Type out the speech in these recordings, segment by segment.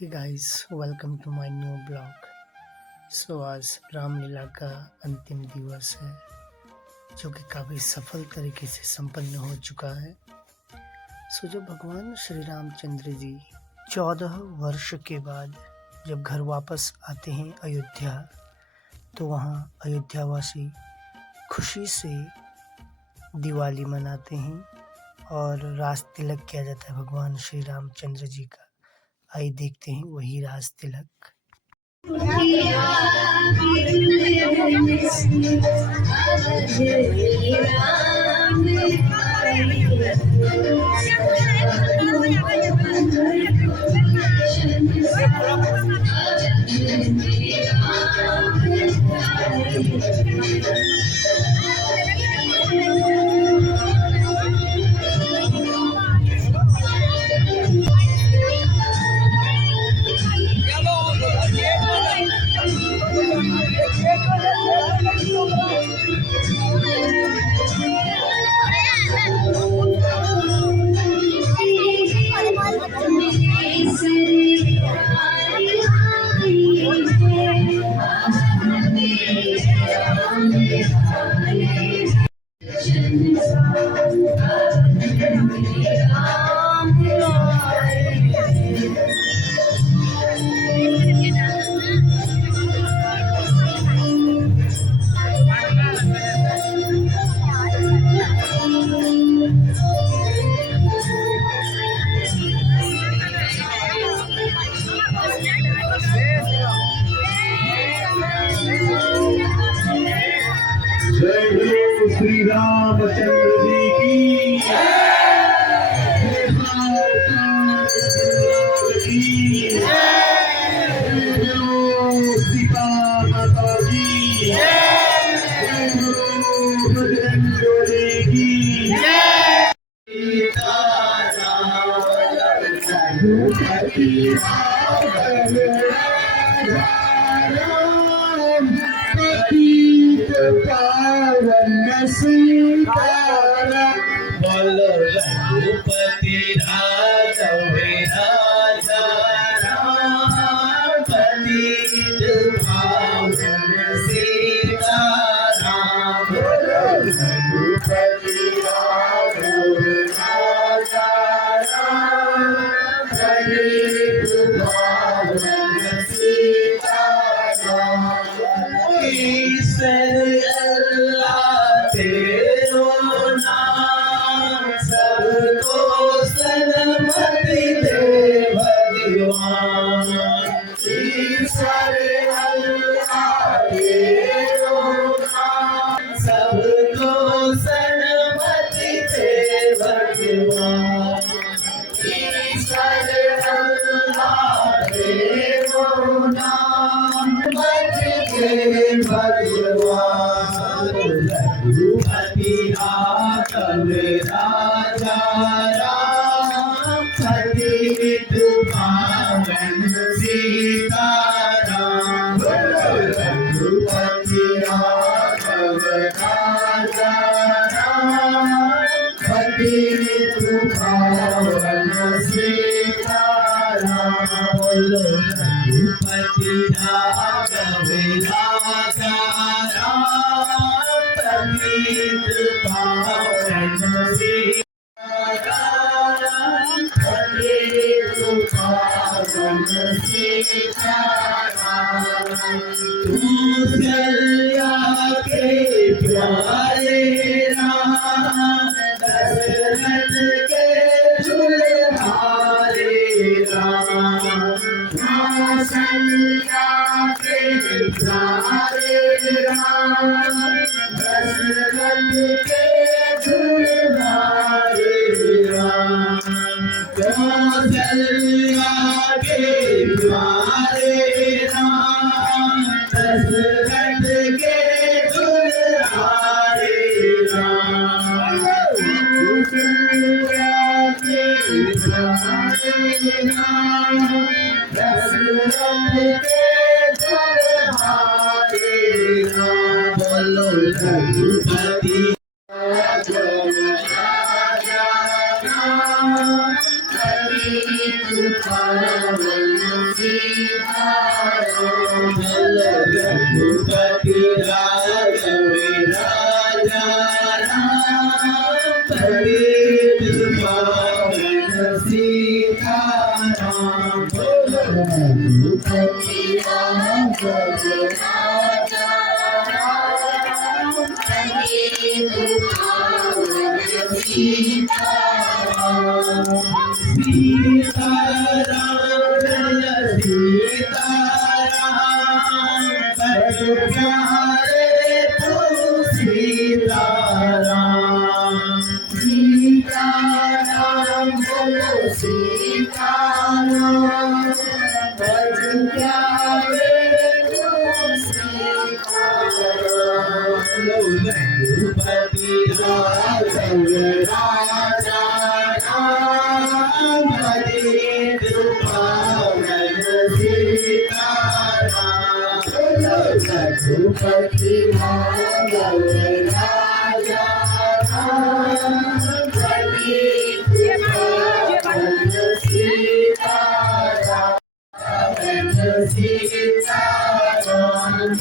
Hey guys, welcome to my new blog. आज रामलीला का अंतिम दिवस है जो कि काफ़ी सफल तरीके से संपन्न हो चुका है। जब भगवान श्री रामचंद्र जी 14 वर्ष के बाद जब घर वापस आते हैं अयोध्या, तो वहाँ अयोध्यावासी खुशी से दिवाली मनाते हैं और राज तिलक किया जाता है भगवान श्री रामचंद्र जी का। आइए देखते हैं वही राज तिलक। जय हो श्री रामचंद्र जी की जय हो सीता माता की जय हो बजरंगबली की पावन सीताराम बोलो रघुपति राघव राजा राम पतित पावन सीताराम बोलो रघुपति राघव राजा राम पतित पावन सीताराम ईश्वर तेरो नाम सबको सन्मति दे भगवान। ईश्वर अल्लाह तेरो नाम सबको सन्मति दे भगवान। ईश्वर अल्लाह तेरो नाम दे भगवान। रघुपति राघव राजा राम पतित पावन सीताराम। रघुपति राघव राजा राम पतित पावन सीताराम। बोलो रघुपति राघव राजा राम पतित पावन सीताराम पतित पावन सीताराम। कौशल्या के प्यारे राम दशरथ के दुल्हारे राम। कौशल्या के प्यारे राम दशरथ के दुल्हारे राम। कौशल्या के प्यारे राम दशरथ के दुल्हारे राम। कौशल्या के प्यारे राम दशरथ के दुल्हारे राम। बोलो रघुपति राजा राम पतित पावन रघुपति राघवेन्द्र राजा राम पतित पावन सीताराम रघुपति राघवेन्द्र राजा राम पतित पावन सीताराम सीताराम जय सीताराम बड़े प्यारे तू सीताराम सीताराम जय सीताराम बड़े प्यारे तू सीताराम रघुपति राघव राजा राम पतित पावन सीताराम रघुपति राघव राजा राम पतित पावन सीताराम सीताराम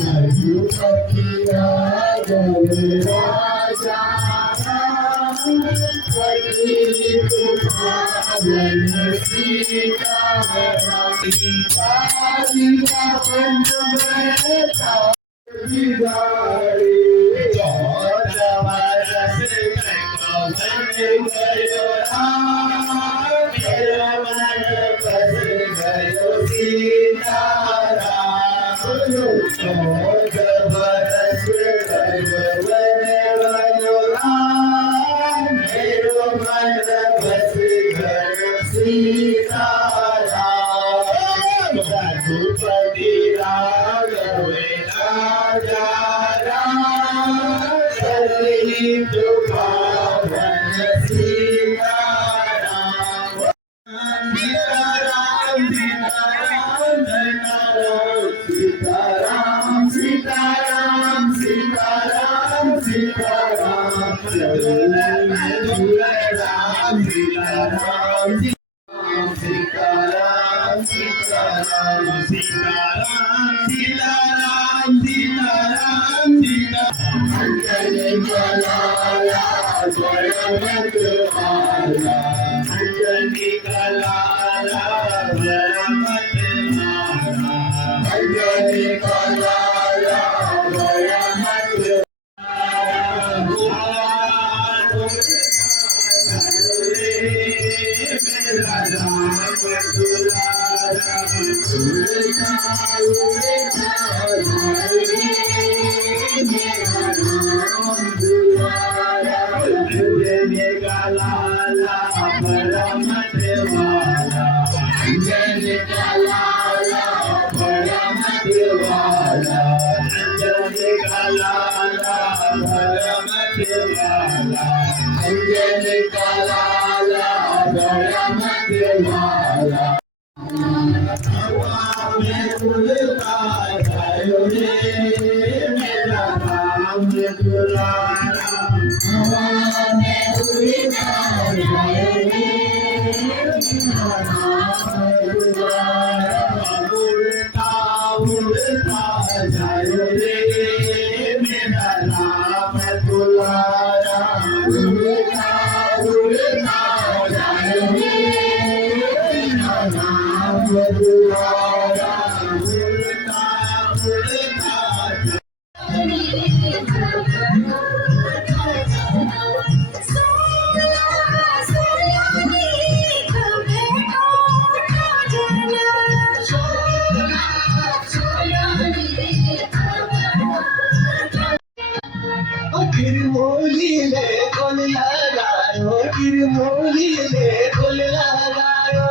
रघुपति राघव राजा राम पतित पावन सीताराम सीता पंचमेता बिगाड़ी चौदह गयो राम मेरा मन बस गयो सीताराम चौदह बरस गयो राम मेरो मन बस गयो सीताराम रघुपति राघव राजा राम पतित पावन सीताराम सीताराम सीताराम सीताराम सीताराम सीताराम सीताराम सीताराम सीताराम सीताराम सीताराम सीताराम सीताराम सीताराम अंजलि कलाला जयमत माला अंजलि कलाला जयमत माला अंजलि कलाला जयमत अंजलि कलाला बड़ा मतवाला हवा में उड़ता जायो रे मेरा राम दुलारा हवा में उड़ता जायो रे मेरा राम दुलारा उड़ता उड़ता जायो रे मेरा राम दुलारा उड़ता उड़ता जायो रे मेरा राम दुलारा उड़ता उड़ता गिरमोली ले कोल लगायो गिरमोली ले कोल लगायो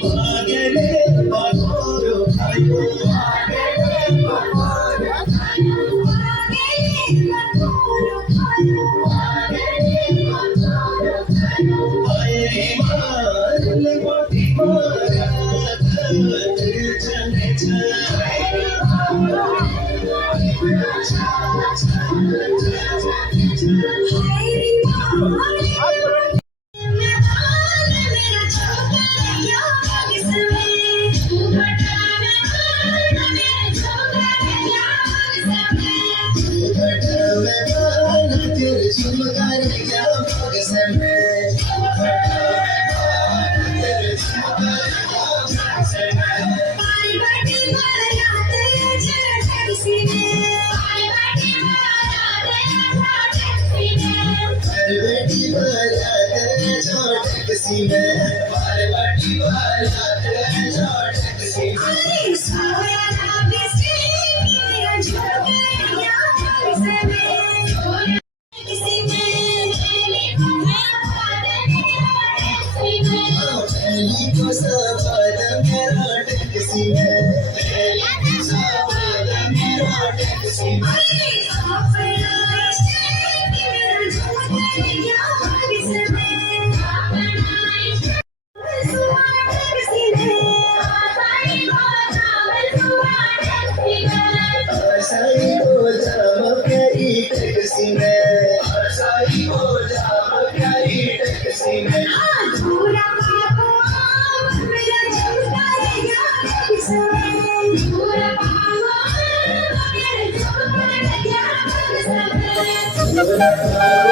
Thank you.